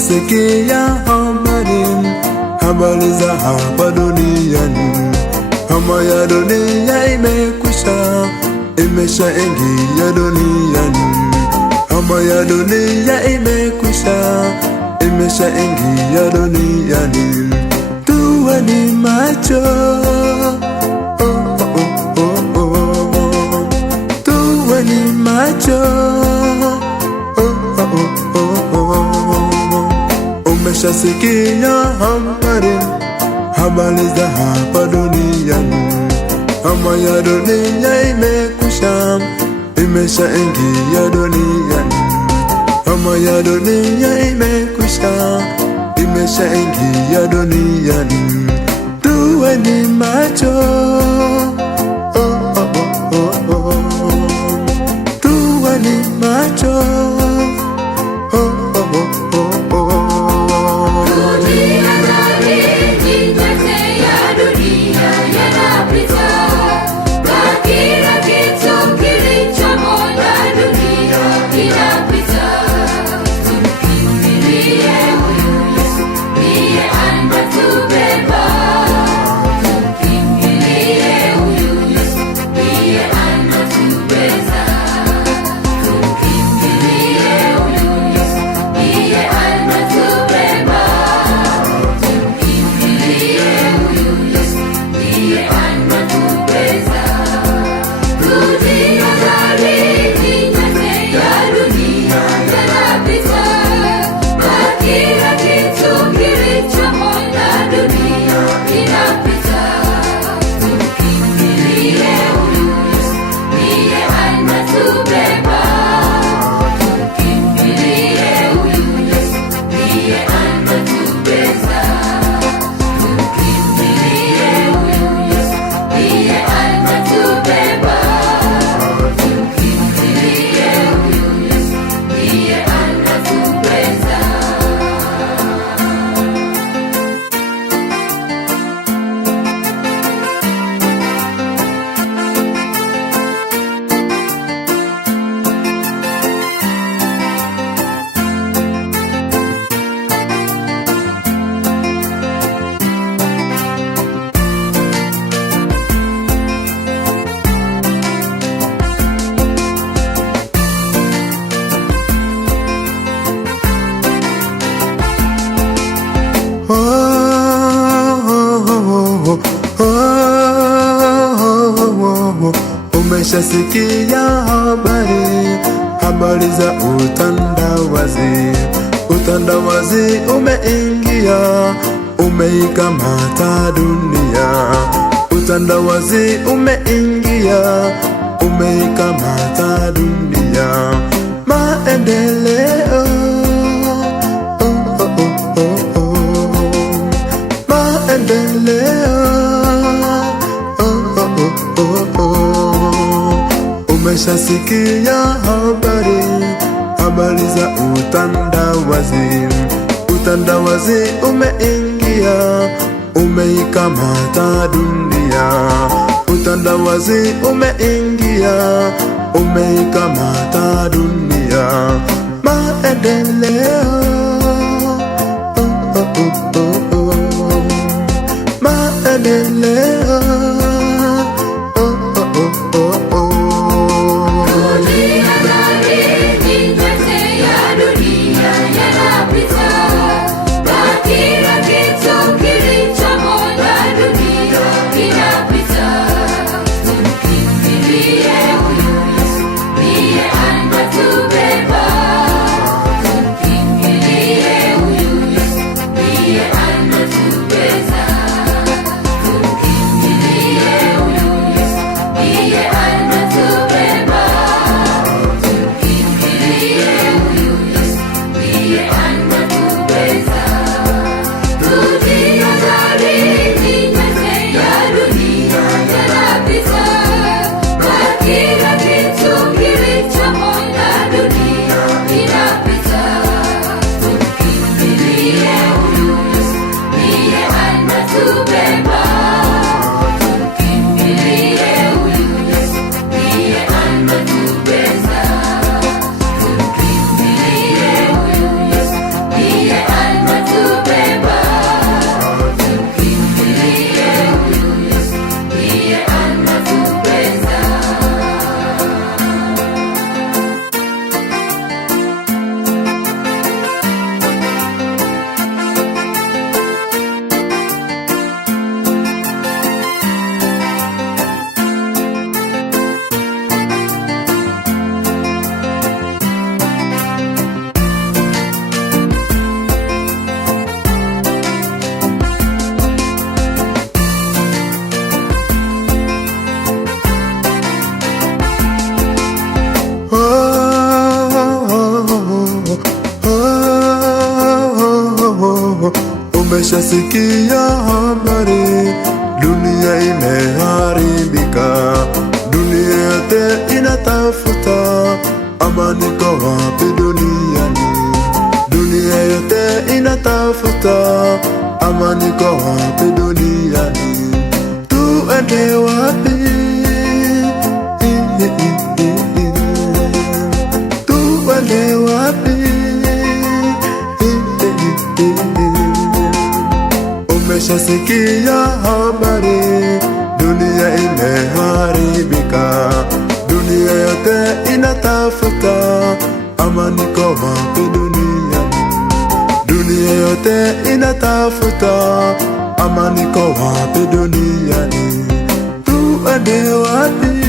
Umeshasikia habari za hapa duniani, homa ya dunia imekwisha, imeshaingia duniani. Homa ya dunia imekwisha, imeshaingia duniani. Tuweni macho, tuweni macho. Umeshasikia habari za hapa duniani, homa ya dunia imekwisha, imeshaingia duniani. Homa ya dunia imekwisha, imeshaingia duniani. Tuweni macho, tuweni macho. Umeshasikia habari za utandawazi. Utandawazi umeingia, umeikamata dunia. Utandawazi umeingia, umeikamata dunia. Maendeleo, maendeleo. Umeshasikia habari za utandawazi. Utandawazi umeingia, umeikamata dunia. Utandawazi umeingia, umeikamata dunia. Maendeleo, maendeleo. Umeshasikia habari, dunia imeharibika. Dunia yote inatafuta amani, iko wapi duniani? Dunia yote inatafuta amani, iko wapi duniani? Tuende wapi? Tuende wapi? Umeshasikia habari, dunia imeharibika. Dunia yote inatafuta amani, iko wapi duniani? Dunia yote inatafuta amani, iko wapi duniani? Tuende wapi?